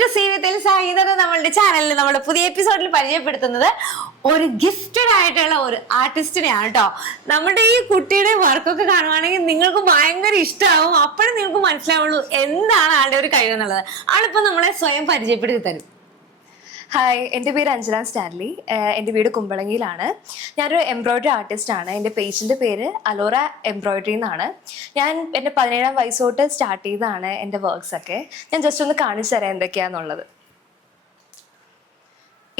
To C with ഇന്നത്തെ നമ്മളുടെ ചാനലിൽ നമ്മുടെ പുതിയ എപ്പിസോഡിൽ പരിചയപ്പെടുത്തുന്നത് ഒരു ഗിഫ്റ്റഡ് ആയിട്ടുള്ള ഒരു ആർട്ടിസ്റ്റിനെയാണ് കേട്ടോ. നമ്മുടെ ഈ കുട്ടിയുടെ വർക്കൊക്കെ കാണുവാണെങ്കിൽ നിങ്ങൾക്ക് ഭയങ്കര ഇഷ്ടമാവും. അപ്പോഴും നിങ്ങൾക്ക് മനസ്സിലാവുള്ളൂ എന്താണ് ആളുടെ ഒരു കഴിവെന്നുള്ളത്. ആളിപ്പോ നമ്മളെ സ്വയം പരിചയപ്പെടുത്തി തരും. ഹായ്, എൻ്റെ പേര് അഞ്ജന സ്റ്റാൻലി. എൻ്റെ വീട് കുമ്പളങ്ങിയിലാണ്. ഞാനൊരു എംബ്രോയ്ഡറി ആർട്ടിസ്റ്റ് ആണ്. എൻ്റെ പേജിൻ്റെ പേര് അലോറ എംബ്രോയ്ഡറി എന്നാണ്. ഞാൻ എൻ്റെ 17-ാം വയസ്സ് തൊട്ട് സ്റ്റാർട്ട് ചെയ്തതാണ് എൻ്റെ വർക്ക്സ് ഒക്കെ. ഞാൻ ജസ്റ്റ് ഒന്ന് കാണിച്ചു തരാം എന്തൊക്കെയാണെന്നുള്ളത്.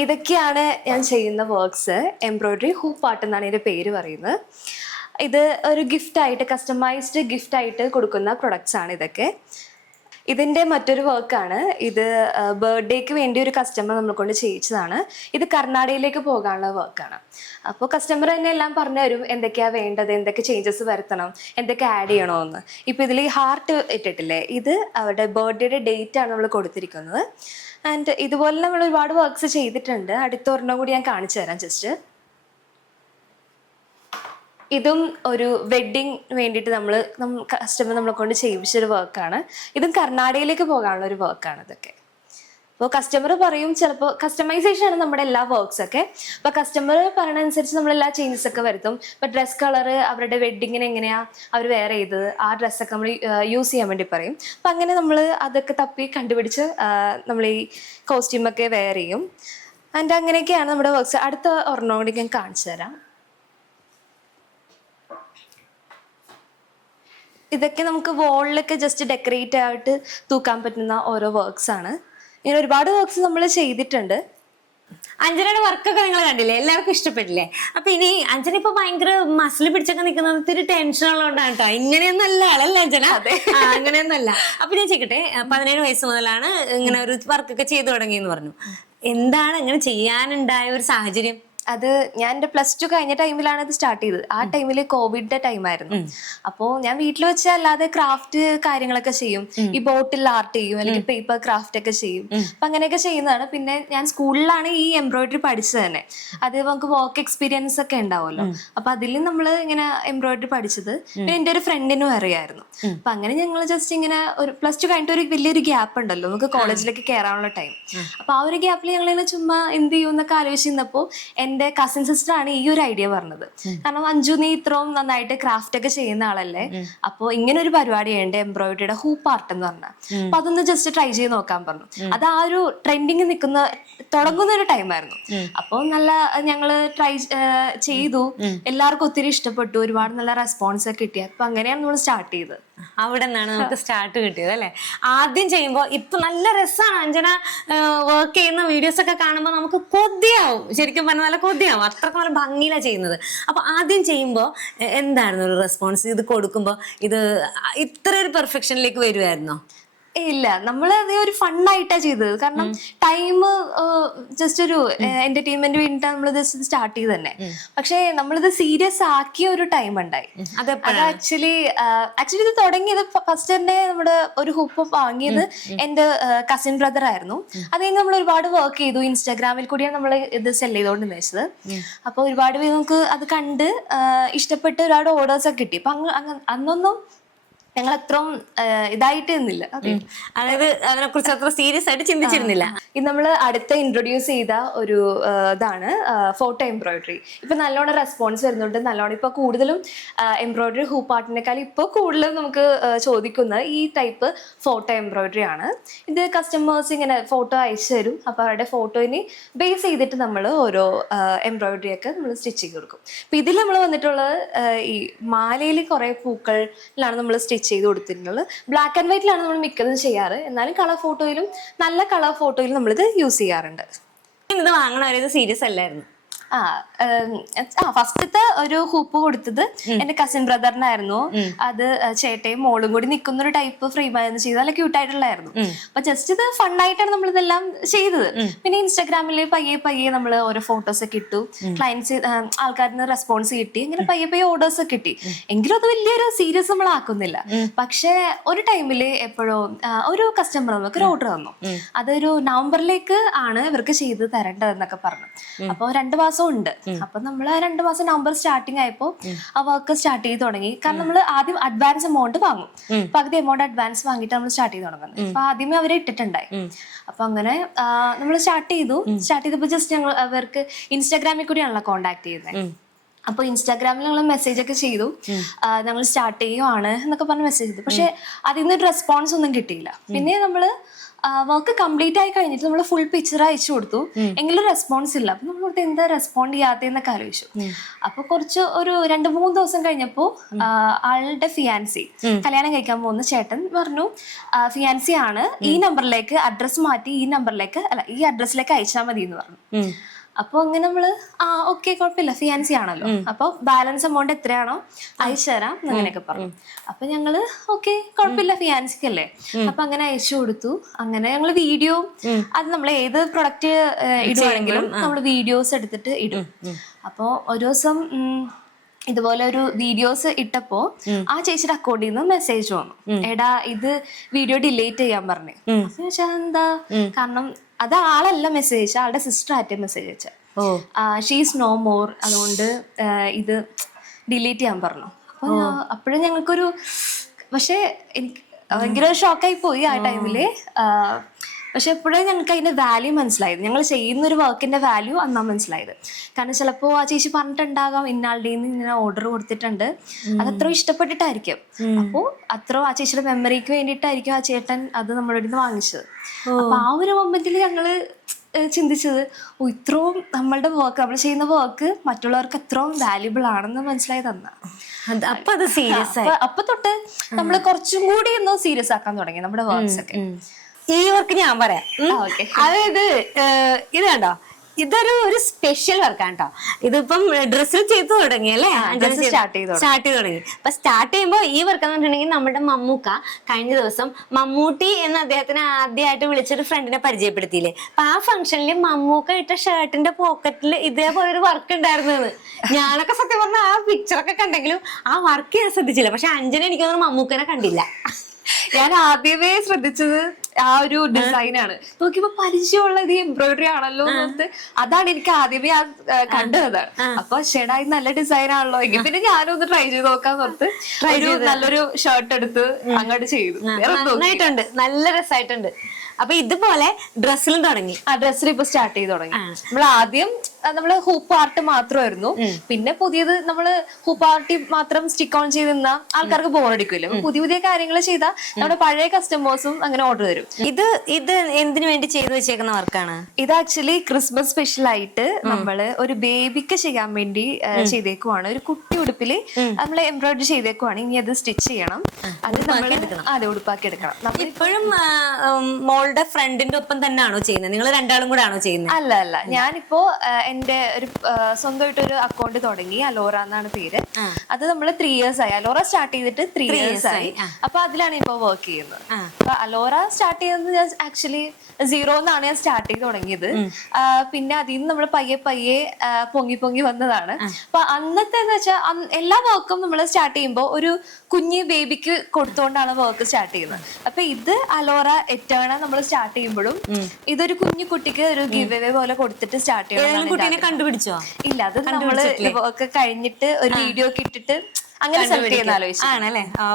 ഇതൊക്കെയാണ് ഞാൻ ചെയ്യുന്ന വർക്ക്സ്. എംബ്രോയ്ഡറി ഹൂപ്പ് ആർട്ട് എന്നാണ് എൻ്റെ പേര് പറയുന്നത്. ഇത് ഒരു ഗിഫ്റ്റായിട്ട്, കസ്റ്റമൈസ്ഡ് ഗിഫ്റ്റായിട്ട് കൊടുക്കുന്ന പ്രൊഡക്ട്സ് ആണ് ഇതൊക്കെ. ഇതിൻ്റെ മറ്റൊരു വർക്കാണ് ഇത്. ബർത്ത്ഡേക്ക് വേണ്ടി ഒരു കസ്റ്റമർ നമ്മളെ കൊണ്ട് ചെയ്യിച്ചതാണ്. ഇത് കർണാടകയിലേക്ക് പോകാനുള്ള വർക്കാണ്. അപ്പോൾ കസ്റ്റമർ തന്നെ എല്ലാം പറഞ്ഞു തരും എന്തൊക്കെയാണ് വേണ്ടത്, എന്തൊക്കെ ചേഞ്ചസ് വരുത്തണം, എന്തൊക്കെ ആഡ് ചെയ്യണമെന്ന്. ഇപ്പോൾ ഇതിൽ ഈ ഹാർട്ട് ഇട്ടിട്ടില്ലേ, ഇത് അവരുടെ ബർത്ത്ഡേയുടെ ഡേറ്റ് ആണ് നമ്മൾ കൊടുത്തിരിക്കുന്നത്. ആൻഡ് ഇതുപോലെ നമ്മൾ ഒരുപാട് വർക്ക്സ് ചെയ്തിട്ടുണ്ട്. അടുത്തൊരെണ്ണം കൂടി ഞാൻ കാണിച്ചു തരാം ജസ്റ്റ്. ഇതും ഒരു വെഡ്ഡിങ് വേണ്ടിയിട്ട് കസ്റ്റമർ നമ്മളെ കൊണ്ട് ചെയ്യിപ്പിച്ചൊരു വർക്കാണ്. ഇതും കർണാടകയിലേക്ക് പോകാനുള്ള ഒരു വർക്കാണ് ഇതൊക്കെ. അപ്പോൾ കസ്റ്റമർ പറയും, ചിലപ്പോൾ കസ്റ്റമൈസേഷൻ ആണ് നമ്മുടെ എല്ലാ വർക്ക്സ് ഒക്കെ. അപ്പോൾ കസ്റ്റമർ പറയുന്ന അനുസരിച്ച് നമ്മളെല്ലാ ചേഞ്ചസ് ഒക്കെ വരുത്തും. ഇപ്പോൾ ഡ്രസ് കളറ് അവരുടെ വെഡ്ഡിങ്ങിന് എങ്ങനെയാണ് അവർ വെയർ ചെയ്തത്, ആ ഡ്രസ്സൊക്കെ നമ്മൾ യൂസ് ചെയ്യാൻ വേണ്ടി പറയും. അപ്പം അങ്ങനെ നമ്മൾ അതൊക്കെ തപ്പി കണ്ടുപിടിച്ച് നമ്മൾ ഈ കോസ്റ്റ്യൂമൊക്കെ വെയർ ചെയ്യും. ആൻഡ് അങ്ങനെയൊക്കെയാണ് നമ്മുടെ വർക്ക്സ്. അടുത്ത ഒരെണ്ണം കൂടി ഞാൻ കാണിച്ചു തരാം. ഇതൊക്കെ നമുക്ക് വോളിലൊക്കെ ജസ്റ്റ് ഡെക്കറേറ്റ് ആയിട്ട് തൂക്കാൻ പറ്റുന്ന ഓരോ വർക്ക്സ് ആണ്. ഇങ്ങനെ ഒരുപാട് വർക്ക്സ് നമ്മൾ ചെയ്തിട്ടുണ്ട്. അഞ്ജനയുടെ വർക്കൊക്കെ നിങ്ങൾ കണ്ടില്ലേ, എല്ലാവർക്കും ഇഷ്ടപ്പെട്ടില്ലേ? അപ്പൊ ഇനി അഞ്ജന ഇപ്പൊ ഭയങ്കര മസിൽ പിടിച്ചൊക്കെ നിൽക്കുന്നത് ഇത്തിരി ടെൻഷൻ ഉള്ളതുകൊണ്ടാണ് കേട്ടോ. ഇങ്ങനെയൊന്നും അല്ല ആളല്ലേ അഞ്ജന? അങ്ങനെയൊന്നും അല്ല. അപ്പൊ ഞാൻ ചോദിക്കട്ടെ, 17 വയസ്സ് മുതലാണ് ഇങ്ങനെ ഒരു വർക്കൊക്കെ ചെയ്തു തുടങ്ങിയെന്ന് പറഞ്ഞു. എന്താണ് ഇങ്ങനെ ചെയ്യാനുണ്ടായ ഒരു സാഹചര്യം? അത് ഞാൻ എൻ്റെ +2 കഴിഞ്ഞ ടൈമിലാണ് ഇത് സ്റ്റാർട്ട് ചെയ്തത്. ആ ടൈമിൽ കോവിഡിന്റെ ടൈമായിരുന്നു. അപ്പോൾ ഞാൻ വീട്ടിൽ വെച്ച് അല്ലാതെ ക്രാഫ്റ്റ് കാര്യങ്ങളൊക്കെ ചെയ്യും. ഈ ബോട്ടിൽ ആർട്ട് ചെയ്യും, അല്ലെങ്കിൽ പേപ്പർ ക്രാഫ്റ്റ് ഒക്കെ ചെയ്യും. അപ്പൊ അങ്ങനെയൊക്കെ ചെയ്യുന്നതാണ്. പിന്നെ ഞാൻ സ്കൂളിലാണ് ഈ എംബ്രോയിഡറി പഠിച്ചത് തന്നെ. അത് നമുക്ക് വർക്ക് എക്സ്പീരിയൻസ് ഒക്കെ ഉണ്ടാവുമല്ലോ. അപ്പൊ അതിൽ നമ്മൾ ഇങ്ങനെ എംബ്രോയിഡറി പഠിച്ചത്. പിന്നെ എൻ്റെ ഒരു ഫ്രണ്ടിനും അറിയായിരുന്നു. അപ്പൊ അങ്ങനെ ഞങ്ങൾ ജസ്റ്റ് ഇങ്ങനെ ഒരു +2 കഴിഞ്ഞിട്ട് ഒരു വലിയൊരു ഗ്യാപ്പ് ഉണ്ടല്ലോ നമുക്ക് കോളേജിലേക്ക് കയറാനുള്ള ടൈം. അപ്പൊ ആ ഒരു ഗ്യാപ്പിൽ ഞങ്ങളിങ്ങനെ ചുമ്മാ എന്ത് ചെയ്യും എന്നൊക്കെ ആലോചിച്ചിരുന്നപ്പോൾ എൻ്റെ കസിൻ സിസ്റ്റർ ആണ് ഈ ഒരു ഐഡിയ പറഞ്ഞത്. കാരണം അഞ്ജു, നീ ഇത്രയും നന്നായിട്ട് ക്രാഫ്റ്റ് ഒക്കെ ചെയ്യുന്ന ആളല്ലേ, അപ്പോൾ ഇങ്ങനെ ഒരു പരിപാടി ഉണ്ട് എംബ്രോയിഡറിയുടെ ഹൂപ്പ് ആർട്ട് എന്ന് പറഞ്ഞാൽ. അപ്പൊ അതൊന്ന് ജസ്റ്റ് ട്രൈ ചെയ്ത് നോക്കാൻ പറഞ്ഞു. അത് ആ ഒരു ട്രെൻഡിങ് തുടങ്ങുന്ന ഒരു ടൈമായിരുന്നു. അപ്പോൾ ഞങ്ങള് ട്രൈ ചെയ്തു. എല്ലാവർക്കും ഒത്തിരി ഇഷ്ടപ്പെട്ടു. ഒരുപാട് നല്ല റെസ്പോൺസ് ഒക്കെ കിട്ടി. അപ്പൊ അങ്ങനെയാണ് നമ്മൾ സ്റ്റാർട്ട് ചെയ്തത്. അവിടെ നിന്നാണ് നമുക്ക് സ്റ്റാർട്ട് കിട്ടിയത് അല്ലെ. ആദ്യം ചെയ്യുമ്പോൾ ഇപ്പൊ നല്ല രസമാണ്. അഞ്ജന വർക്ക് ചെയ്യുന്ന വീഡിയോസ് ഒക്കെ കാണുമ്പോൾ നമുക്ക് കൊതിയാവും. ശരിക്കും പറഞ്ഞാൽ നല്ല കൊതിയാവും. അത്രക്ക് നല്ല ഭംഗിയിലാണ് ചെയ്യുന്നത്. അപ്പൊ ആദ്യം ചെയ്യുമ്പോൾ എന്തായിരുന്നു ഒരു റെസ്പോൺസ്? ഇത് കൊടുക്കുമ്പോൾ ഇത് ഇത്ര ഒരു പെർഫെക്ഷനിലേക്ക് വരുമായിരുന്നോ? ഇല്ല, നമ്മളത് ഒരു ഫണ്ണായിട്ടാണ് ചെയ്തത്. കാരണം ടൈം ജസ്റ്റ് ഒരു എന്റർടൈൻമെന്റ് വേണ്ടിയിട്ടാണ് നമ്മൾ ജസ്റ്റ് സ്റ്റാർട്ട് ചെയ്ത് തന്നെ. പക്ഷെ നമ്മളിത് സീരിയസ് ആക്കിയ ഒരു ടൈം ഉണ്ടായി. അത് ആക്ച്വലി ഇത് തുടങ്ങിയത് ഫസ്റ്റ് തന്നെ നമ്മുടെ ഒരു ഹൂപ്പ് വാങ്ങിയത് എന്റെ കസിൻ ബ്രദർ ആയിരുന്നു. അത് കഴിഞ്ഞ് നമ്മൾ ഒരുപാട് വർക്ക് ചെയ്തു. ഇൻസ്റ്റാഗ്രാമിൽ കൂടിയാണ് നമ്മൾ ഇത് സെല് ചെയ്തോണ്ട് വെച്ചത്. അപ്പൊ ഒരുപാട് പേര് നമുക്ക് അത് കണ്ട് ഇഷ്ടപ്പെട്ട് ഒരുപാട് ഓർഡേഴ്സ് ഒക്കെ കിട്ടി. അപ്പൊ അന്നൊന്നും ഞങ്ങൾ അത്രയും ഇതായിട്ട് നിന്നില്ല. അതായത് അതിനെ കുറിച്ച് അത്ര സീരിയസ് ആയിട്ട് ചിന്തിച്ചിരുന്നില്ല. ഇത് നമ്മൾ അടുത്ത ഇൻട്രൊഡ്യൂസ് ചെയ്ത ഒരു ഇതാണ് ഫോട്ടോ എംബ്രോയിഡറി. ഇപ്പൊ നല്ലോണം റെസ്പോൺസ് വരുന്നുണ്ട്. നല്ലോണം ഇപ്പൊ കൂടുതലും എംബ്രോയിഡറി ഹൂപ്പ് ആർട്ടിനേക്കാൾ ഇപ്പോൾ കൂടുതലും നമുക്ക് ചോദിക്കുന്ന ഈ ടൈപ്പ് ഫോട്ടോ എംബ്രോയിഡറി ആണ്. ഇത് കസ്റ്റമേഴ്സ് ഇങ്ങനെ ഫോട്ടോ അയച്ചു തരും. അപ്പൊ അവരുടെ ഫോട്ടോയിന് ബേസ് ചെയ്തിട്ട് നമ്മൾ ഓരോ എംബ്രോയിഡറി ഒക്കെ നമ്മൾ സ്റ്റിച്ച് ചെയ്ത് കൊടുക്കും. അപ്പൊ ഇതിൽ നമ്മൾ വന്നിട്ടുള്ളത് ഈ മാലയിൽ കുറെ പൂക്കളിലാണ് നമ്മൾ സ്റ്റിച്ച് ചെയ്ത് കൊടുത്തിട്ടുള്ളത്. ബ്ലാക്ക് ആൻഡ് വൈറ്റിലാണ് നമ്മൾ മിക്കതും ചെയ്യാറ്. എന്നാലും കളർ ഫോട്ടോയിലും നല്ല കളർ ഫോട്ടോയിലും നമ്മളിത് യൂസ് ചെയ്യാറുണ്ട്. ഇത് വാങ്ങണ ഇത് സീരിയസ് അല്ലായിരുന്നു. ഫസ്റ്റത്തെ ഒരു ഹൂപ്പ് കൊടുത്തത് എന്റെ കസിൻ ബ്രദറിനായിരുന്നു. അത് ചേട്ടയും മോളും കൂടി നിൽക്കുന്ന ഒരു ടൈപ്പ് ഫ്രെയിം ആയിരുന്നു ചെയ്തത്. നല്ല ക്യൂട്ടായിട്ടുള്ളായിരുന്നു. അപ്പൊ ജസ്റ്റ് ഇത് ഫണ്ണായിട്ടാണ് നമ്മൾ ഇതെല്ലാം ചെയ്തത്. പിന്നെ ഇൻസ്റ്റാഗ്രാമിൽ പയ്യെ നമ്മൾ ഓരോ ഫോട്ടോസ് ഒക്കെ ഇട്ടു. ക്ലയൻസ് ആൾക്കാരിൽ നിന്ന് റെസ്പോൺസ് കിട്ടി. ഇങ്ങനെ പയ്യെ ഓർഡേഴ്സ് ഒക്കെ കിട്ടി. എങ്കിലും അത് വലിയൊരു സീരിയസ് നമ്മൾ ആക്കുന്നില്ല. പക്ഷെ ഒരു ടൈമില് എപ്പോഴോ ഒരു കസ്റ്റമർ നമുക്ക് ഒരു ഓർഡർ തന്നു. അതൊരു നവംബറിലേക്ക് ആണ് ഇവർക്ക് ചെയ്ത് തരേണ്ടതെന്നൊക്കെ പറഞ്ഞു. അപ്പൊ 2 മാസം മാസം ഉണ്ട്. അപ്പൊ നമ്മൾ ആ 2 മാസം നവംബർ സ്റ്റാർട്ടിങ് ആയപ്പോ ആ വർക്ക് സ്റ്റാർട്ട് ചെയ്ത് തുടങ്ങി. കാരണം നമ്മൾ ആദ്യം അഡ്വാൻസ് എമൗണ്ട് വാങ്ങും, പകുതി എമൗണ്ട് അഡ്വാൻസ് വാങ്ങിയിട്ട് നമ്മൾ സ്റ്റാർട്ട് ചെയ്ത് തുടങ്ങുന്നത്. അപ്പൊ ആദ്യമേ അവരെ ഇട്ടിട്ടുണ്ടായി. അപ്പൊ അങ്ങനെ നമ്മൾ സ്റ്റാർട്ട് ചെയ്തപ്പോ ജസ്റ്റ് ഞങ്ങൾ അവർക്ക് ഇൻസ്റ്റാഗ്രാമിൽ കൂടിയാണല്ലോ കോണ്ടാക്ട് ചെയ്യുന്നത്. അപ്പൊ ഇൻസ്റ്റാഗ്രാമിൽ ഞങ്ങൾ മെസ്സേജ് ഒക്കെ ചെയ്തു, ഞങ്ങൾ സ്റ്റാർട്ട് ചെയ്യുവാണ് എന്നൊക്കെ പറഞ്ഞ് മെസ്സേജ് ചെയ്തു. പക്ഷെ അതിൽ നിന്ന് റെസ്പോൺസ് ഒന്നും കിട്ടിയില്ല. പിന്നെ നമ്മള് വർക്ക് കംപ്ലീറ്റ് ആയി കഴിഞ്ഞിട്ട് നമ്മൾ ഫുൾ പിക്ചർ അയച്ചു കൊടുത്തു, എങ്കിലും റെസ്പോൺസ് ഇല്ല. അപ്പൊ നമ്മളോട് എന്താ റെസ്പോണ്ട് ചെയ്യാത്തതെന്നൊക്കെ ആലോചിച്ചു. അപ്പൊ കുറച്ച് ഒരു 2-3 ദിവസം കഴിഞ്ഞപ്പോ ആളുടെ ഫിയാൻസി, കല്യാണം കഴിക്കാൻ പോകുന്ന ചേട്ടൻ പറഞ്ഞു, ഫിയാൻസി ആണ്, ഈ നമ്പറിലേക്ക് അഡ്രസ് മാറ്റി ഈ അഡ്രസ്സിലേക്ക് അയച്ചാൽ മതി എന്ന് പറഞ്ഞു. അപ്പൊ അങ്ങനെ നമ്മള് ഓക്കെ കുഴപ്പമില്ല, ഫിയാൻസി ആണല്ലോ, അപ്പൊ ബാലൻസ് എമൗണ്ട് എത്രയാണോ അയച്ചു തരാം അങ്ങനെയൊക്കെ പറഞ്ഞു. അപ്പൊ ഞങ്ങള് ഓക്കെ കുഴപ്പമില്ല, ഫിയാൻസിക്കല്ലേ, അപ്പൊ അങ്ങനെ അയച്ചു കൊടുത്തു. അങ്ങനെ ഞങ്ങള് വീഡിയോ, അത് നമ്മൾ ഏത് പ്രൊഡക്റ്റ് ഇടുവാണെങ്കിലും നമ്മൾ വീഡിയോസ് എടുത്തിട്ട് ഇടും. അപ്പൊ ഒരു ദിവസം ഇതുപോലെ ഒരു വീഡിയോസ് ഇട്ടപ്പോ ആ ചേച്ചിയുടെ അക്കൗണ്ടിൽ നിന്ന് മെസ്സേജ് വന്നു, എടാ ഇത് വീഡിയോ ഡിലീറ്റ് ചെയ്യാൻ പറഞ്ഞു. അപ്പൊ ചോദിച്ചാൽ എന്താ കാരണം, അത് ആളല്ല മെസ്സേജ് അയച്ച, ആളുടെ സിസ്റ്റർ ആയിട്ട് മെസ്സേജ് അയച്ച, ഷീസ് നോ മോർ, അതുകൊണ്ട് ഇത് ഡിലീറ്റ് ചെയ്യാൻ പറഞ്ഞു. അപ്പൊ അപ്പോഴും ഞങ്ങൾക്കൊരു, പക്ഷെ എനിക്ക് ഭയങ്കര ഷോക്കായി പോയി ആ ടൈമില്. പക്ഷെ എപ്പോഴും ഞങ്ങൾക്ക് അതിന്റെ വാല്യൂ മനസ്സിലായത്, ഞങ്ങൾ ചെയ്യുന്ന ഒരു വർക്കിന്റെ വാല്യൂ അന്നാ മനസ്സിലായത്. കാരണം ചിലപ്പോൾ ആ ചേച്ചി പറഞ്ഞിട്ടുണ്ടാകാം, ഇന്നാളുടെ ഇങ്ങനെ ഓർഡർ കൊടുത്തിട്ടുണ്ട്, അതത്ര ഇഷ്ടപ്പെട്ടിട്ടായിരിക്കും. അപ്പോൾ ആ ചേച്ചിയുടെ മെമ്മറിക്ക് വേണ്ടിയിട്ടായിരിക്കും ആ ചേട്ടൻ അത് നമ്മളുടെ നിന്ന് വാങ്ങിച്ചത്. അപ്പൊ ആ ഒരു മൊമെന്റിൽ ഞങ്ങള് ചിന്തിച്ചത്, ഇത്രയും നമ്മളുടെ വർക്ക്, നമ്മൾ ചെയ്യുന്ന വർക്ക് മറ്റുള്ളവർക്ക് എത്രയും വാല്യുബിൾ ആണെന്ന് മനസ്സിലായി തന്ന. അപ്പൊ തൊട്ട് നമ്മൾ കുറച്ചും കൂടി ഒന്ന് സീരിയസ് ആക്കാൻ തുടങ്ങി നമ്മുടെ വർക്ക്സ് ഒക്കെ. ഈ വർക്ക് ഞാൻ പറയാം. അതായത് ഇത് കണ്ടോ, ഇതൊരു സ്പെഷ്യൽ വർക്കാണ് കേട്ടോ. ഇതിപ്പം ഡ്രസ്സിൽ ചെയ്തു തുടങ്ങി അല്ലേ, സ്റ്റാർട്ട് ചെയ്ത് തുടങ്ങി. അപ്പൊ സ്റ്റാർട്ട് ചെയ്യുമ്പോൾ ഈ വർക്ക് എന്ന് പറഞ്ഞിട്ടുണ്ടെങ്കിൽ നമ്മുടെ മമ്മൂക്ക കഴിഞ്ഞ ദിവസം മമ്മൂട്ടി എന്ന അദ്ദേഹത്തിനെ ആദ്യമായിട്ട് വിളിച്ചൊരു ഫ്രണ്ടിനെ പരിചയപ്പെടുത്തിയില്ലേ. അപ്പൊ ആ ഫംഗ്ഷനിൽ മമ്മൂക്ക ഇട്ട ഷർട്ടിന്റെ പോക്കറ്റിൽ ഇതേപോലെ ഒരു വർക്ക് ഉണ്ടായിരുന്നത്. ഞാനൊക്കെ സത്യം പറഞ്ഞാൽ ആ പിക്ചറൊക്കെ കണ്ടെങ്കിലും ആ വർക്ക് ഞാൻ ശ്രദ്ധിച്ചില്ല. പക്ഷെ അഞ്ജന എനിക്ക് തോന്നുന്നു മമ്മൂക്കനെ കണ്ടില്ല. ഞാൻ ആദ്യമേ ശ്രദ്ധിച്ചത് ആ ഒരു ഡിസൈനാണ്. നോക്കിയപ്പോ പരിചയമുള്ളത് എംബ്രോയിഡറി ആണല്ലോ എന്ന്, അതാണ് എനിക്ക് ആദ്യമേ കണ്ടത്. അപ്പൊ ഷെടാ ഇത് നല്ല ഡിസൈൻ ആണല്ലോ, എങ്കിൽ പിന്നെ ഞാനൊന്ന് ട്രൈ ചെയ്ത് നോക്കാന്ന് ഓർത്ത് നല്ലൊരു ഷർട്ട് എടുത്ത് അങ്ങോട്ട് ചെയ്തു. നന്നായിട്ടുണ്ട്, നല്ല രസമായിട്ടുണ്ട്. അപ്പൊ ഇതുപോലെ ഡ്രസ്സിലും തുടങ്ങി. ആ ഡ്രസ്സിൽ ഇപ്പൊ സ്റ്റാർട്ട് ചെയ്ത് തുടങ്ങി. നമ്മൾ ആദ്യം നമ്മള് ഹൂപ്പ് ആർട്ട് മാത്രമായിരുന്നു. പിന്നെ പുതിയത് നമ്മള് ഹൂപ്പ് ആർട്ട് മാത്രം സ്റ്റിക്ക് ഓൺ ചെയ്ത് നിന്നാ ആൾക്കാർക്ക് ബോറടിക്കില്ല. പുതിയ പുതിയ കാര്യങ്ങൾ ചെയ്താൽ നമ്മുടെ പഴയ കസ്റ്റമേഴ്സും അങ്ങനെ ഓർഡർ തരും. ഇത് എന്തിനു വേണ്ടി ചെയ്തു വെച്ചേക്കുന്ന വർക്കാണ്? ഇത് ആക്ച്വലി ക്രിസ്മസ് സ്പെഷ്യൽ ആയിട്ട് നമ്മള് ഒരു ബേബിക്ക് ചെയ്യാൻ വേണ്ടി ചെയ്തേക്കുവാണ്. ഒരു കുട്ടി ഉടുപ്പില് നമ്മള് എംബ്രോയിഡറി ചെയ്തേക്കുവാണ്. ഇനി അത് സ്റ്റിച്ച് ചെയ്യണം, അത് നമ്മൾ അതെ ഉടുപ്പാക്കി എടുക്കണം. ഇപ്പോഴും മോളുടെ ഫ്രണ്ടിന്റെ ഒപ്പം തന്നെയാണോ ചെയ്യുന്നത്? നിങ്ങൾ രണ്ടാളും കൂടെ ആണോ ചെയ്യുന്നത്? അല്ല, ഞാനിപ്പോ എന്റെ ഒരു സ്വന്തമായിട്ടൊരു അക്കൗണ്ട് തുടങ്ങി, അലോറ എന്നാണ് പേര്. അത് നമ്മൾ 3 years ആയി. അലോറ സ്റ്റാർട്ട് ചെയ്തിട്ട് 3 years ആയി. അപ്പൊ അതിലാണ് ഇപ്പൊ വർക്ക് ചെയ്യുന്നത്. അപ്പൊ അലോറ സ്റ്റാർട്ട് ചെയ്യുന്നത് ഞാൻ ആക്ച്വലി 0 എന്നാണ് ഞാൻ സ്റ്റാർട്ട് ചെയ്ത് തുടങ്ങിയത്. പിന്നെ അതിൽ നിന്ന് നമ്മൾ പയ്യെ പൊങ്ങി വന്നതാണ്. അപ്പൊ അന്നത്തെ എന്ന് വെച്ചാൽ എല്ലാ വർക്കും നമ്മൾ സ്റ്റാർട്ട് ചെയ്യുമ്പോൾ ഒരു കുഞ്ഞ് ബേബിക്ക് കൊടുത്തുകൊണ്ടാണ് വർക്ക് സ്റ്റാർട്ട് ചെയ്യുന്നത്. അപ്പൊ ഇത് അലോറ എറ്റേണ നമ്മൾ സ്റ്റാർട്ട് ചെയ്യുമ്പോഴും ഇതൊരു കുഞ്ഞു കുട്ടിക്ക് ഒരു ഗിവ് അവേ പോലെ കൊടുത്തിട്ട് സ്റ്റാർട്ട് ചെയ്യണം. കുട്ടീനെ കണ്ടുപിടിച്ചോ? ഇല്ല, അത് നമ്മള് വർക്ക് കഴിഞ്ഞിട്ട് ഒരു വീഡിയോ ഒക്കെ ഇട്ടിട്ട് അങ്ങനെ സെലക്ട് ചെയ്യുന്ന ആലോചിച്ചു ആണല്ലേ. ഓ,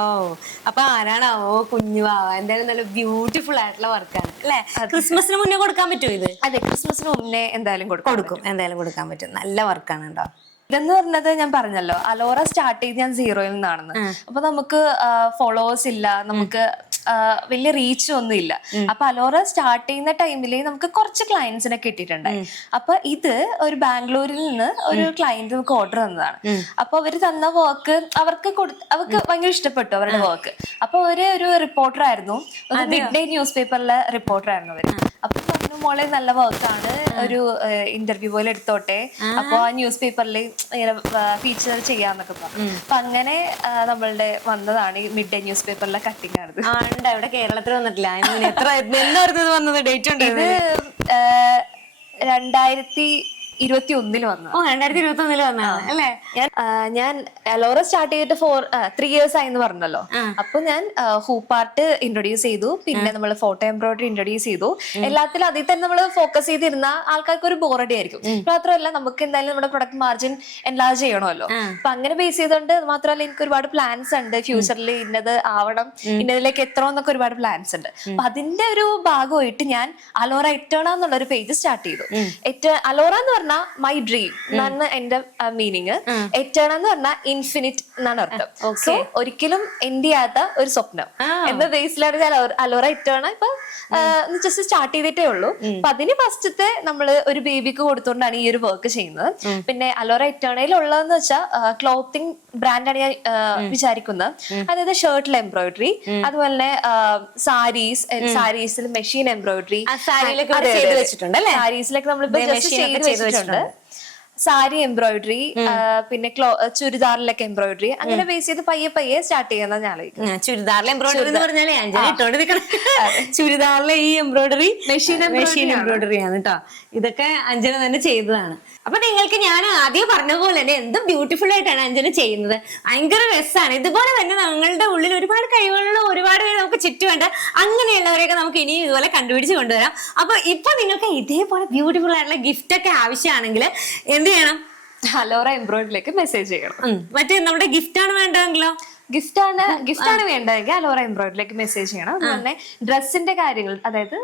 അപ്പൊ ആരാണാവോ കുഞ്ഞു വാവ? എന്തായാലും നല്ല ബ്യൂട്ടിഫുൾ ആയിട്ടുള്ള വർക്കാണ് അല്ലെ. ക്രിസ്മസിന് മുന്നേ കൊടുക്കാൻ പറ്റുമോ ഇത്? അതെ, ക്രിസ്മസിന് മുന്നേ എന്തായാലും കൊടുക്കും. എന്തായാലും കൊടുക്കാൻ പറ്റും. നല്ല വർക്കാണ് കേട്ടോ. ഇതെന്ന് പറഞ്ഞത് ഞാൻ പറഞ്ഞല്ലോ, അലോറ സ്റ്റാർട്ട് ചെയ്ത് ഞാൻ 0-ൽ നിന്നാണെന്ന്. അപ്പൊ നമുക്ക് ഫോളോവേഴ്സ് ഇല്ല, നമുക്ക് വലിയ റീച്ച് ഒന്നും ഇല്ല. അപ്പൊ അലോറ സ്റ്റാർട്ട് ചെയ്യുന്ന ടൈമില് നമുക്ക് കുറച്ച് ക്ലയൻസിനെ കിട്ടിയിട്ടുണ്ടായി. അപ്പൊ ഇത് ഒരു ബാംഗ്ലൂരിൽ നിന്ന് ഒരു ക്ലയന്റ് നമുക്ക് ഓർഡർ തന്നതാണ്. അപ്പൊ അവര് തന്ന വർക്ക് അവർക്ക് ഭയങ്കര ഇഷ്ടപ്പെട്ടു അവരുടെ വർക്ക്. അപ്പൊ ഒരു റിപ്പോർട്ടർ ആയിരുന്നു, മിഡ് ഡേ ന്യൂസ് പേപ്പറിലെ റിപ്പോർട്ടർ ആയിരുന്നു അവര്. അപ്പൊ പറഞ്ഞു, മോളെ നല്ല വർക്കാണ്, ഒരു ഇന്റർവ്യൂ പോലെ എടുത്തോട്ടെ, അപ്പൊ ആ ന്യൂസ് പേപ്പറിൽ ഫീച്ചർ ചെയ്യാന്നൊക്കെ പറഞ്ഞു. അപ്പൊ അങ്ങനെ നമ്മളുടെ വന്നതാണ് ഈ മിഡ് ഡേ ന്യൂസ് പേപ്പറിലെ കട്ടിങ് ആണ്. ഇവിടെ കേരളത്തിൽ വന്നിട്ടില്ല. എന്നായിരുന്നു വന്നത്? ഡേറ്റ് ഉണ്ട്. ഇത് 2021 വന്നത്. ഓ 2021 വന്നതാണ് അല്ലേ? ഞാൻ അലോറ സ്റ്റാർട്ട് ചെയ്തിട്ട് 3 years ആയെന്ന് പറഞ്ഞല്ലോ. അപ്പൊ ഞാൻ ഹൂപ്പ് ആർട്ട് ഇൻട്രൊഡ്യൂസ് ചെയ്തു, പിന്നെ നമ്മൾ ഫോട്ടോ എംബ്രോയിഡറി ഇൻട്രൊഡ്യൂസ് ചെയ്തു. എല്ലാത്തിലും അതിൽ തന്നെ നമ്മൾ ഫോക്കസ് ചെയ്തിരുന്ന ആൾക്കാർക്ക് ഒരു ബോറടി ആയിരിക്കും. മാത്രമല്ല നമുക്ക് എന്തായാലും നമ്മുടെ പ്രൊഡക്റ്റ് മാർജിൻ എൻലാർജ് ചെയ്യണമല്ലോ. അപ്പൊ അങ്ങനെ ബേസ് ചെയ്തുകൊണ്ട് മാത്രമല്ല എനിക്ക് ഒരുപാട് പ്ലാൻസ് ഉണ്ട്. ഫ്യൂച്ചറിൽ ഇന്നത് ആവണം, ഇന്നതിലേക്ക് എത്തണം എന്നൊക്കെ ഒരുപാട് പ്ലാൻസ് ഉണ്ട്. അപ്പൊ അതിന്റെ ഒരു ഭാഗമായിട്ട് ഞാൻ അലോറ എറ്റേണ എന്നുള്ള ഒരു പേജ് സ്റ്റാർട്ട് ചെയ്തു. അലോറ എന്ന് പറഞ്ഞാൽ മൈ ഡ്രീം എന്നാണ് എന്റെ മീനിങ്. എറ്റേണ എന്ന് പറഞ്ഞാൽ ഇൻഫിനിറ്റ് എന്നാണ് അർത്ഥം. സോ ഒരിക്കലും എൻഡ് ചെയ്യാത്ത ഒരു സ്വപ്നം എന്ന ബേസിലാണ് ഞാൻ അലോറ എറ്റേണ ഇപ്പൊ ജസ്റ്റ് സ്റ്റാർട്ട് ചെയ്തിട്ടേ ഉള്ളൂ. അപ്പൊ അതിന് ഫസ്റ്റത്തെ നമ്മള് ഒരു ബേബിക്ക് കൊടുത്തുകൊണ്ടാണ് ഈ ഒരു വർക്ക് ചെയ്യുന്നത്. പിന്നെ അലോറ എറ്റേണയിൽ ഉള്ളതെന്ന് വെച്ചാൽ ക്ലോത്തിങ് ബ്രാൻഡാണ് ഞാൻ വിചാരിക്കുന്നത്. അതായത് ഷർട്ടിൽ എംബ്രോയിഡറി, അതുപോലെ തന്നെ സാരീസിൽ മെഷീൻ എംബ്രോയിഡറി, സാരീസിലൊക്കെ നമ്മളിപ്പോ ജസ്റ്റ് ചെയ്ത് വെച്ചിട്ടുണ്ട്. സാരി എംബ്രോയിഡറി, പിന്നെ ചുരിദാറിലൊക്കെ എംബ്രോയിഡറി, അങ്ങനെ ബേസ് ചെയ്ത് പയ്യെ സ്റ്റാർട്ട് ചെയ്യുന്ന ഞാൻ ചുരിദാറിലെ എംബ്രോയിഡറി എന്ന് പറഞ്ഞാലേ അഞ്ജന ഇട്ടോണ്ട് നിൽക്കണം. ചുരിദാറിലെ ഈ എംബ്രോയിഡറി മെഷീൻ എംബ്രോയിഡറി ആണ് കേട്ടോ. ഇതൊക്കെ അഞ്ജന തന്നെ ചെയ്തതാണ്. അപ്പൊ നിങ്ങൾക്ക് ഞാൻ ആദ്യം പറഞ്ഞ പോലെ തന്നെ എന്തും ബ്യൂട്ടിഫുൾ ആയിട്ടാണ് അഞ്ജന ചെയ്യുന്നത്. ഭയങ്കര രസമാണ്. ഇതുപോലെ തന്നെ ഞങ്ങളുടെ ഉള്ളിൽ ഒരുപാട് കഴിവുകളുള്ള ഒരുപാട് പേര് നമുക്ക് ചുറ്റുമുണ്ട്. അങ്ങനെയുള്ളവരെയൊക്കെ നമുക്ക് ഇനിയും ഇതുപോലെ കണ്ടുപിടിച്ച് കൊണ്ടുവരാം. അപ്പൊ ഇപ്പൊ നിങ്ങൾക്ക് ഇതേപോലെ ബ്യൂട്ടിഫുൾ ആയിട്ടുള്ള ഗിഫ്റ്റ് ഒക്കെ ആവശ്യമാണെങ്കിൽ എന്ത് ചെയ്യണം? അലോറ എംബ്രോയിഡറിയിലേക്ക് മെസ്സേജ് ചെയ്യണം. മറ്റേ നമ്മുടെ ഗിഫ്റ്റ് ആണ് വേണ്ടതെങ്കിലോ? ഗിഫ്റ്റ് ആണ് വേണ്ടതെങ്കിൽ അലോറ എംബ്രോയിഡറിയിലേക്ക് മെസ്സേജ് ചെയ്യണം. അതുപോലെ ഡ്രസ്സിന്റെ കാര്യങ്ങൾ, അതായത്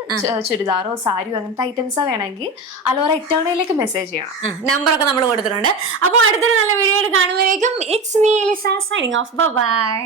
ചുരിദാറോ സാരിയോ അങ്ങനത്തെ ഐറ്റംസോ വേണമെങ്കിൽ അലോറ എറ്റേണയിലേക്ക് മെസ്സേജ് ചെയ്യണം. നമ്പറൊക്കെ നമ്മൾ കൊടുത്തിട്ടുണ്ട്. അപ്പോൾ അടുത്തൊരു നല്ല വീഡിയോ കാണുമ്പോഴേക്കും it's me Elisa signing off. By.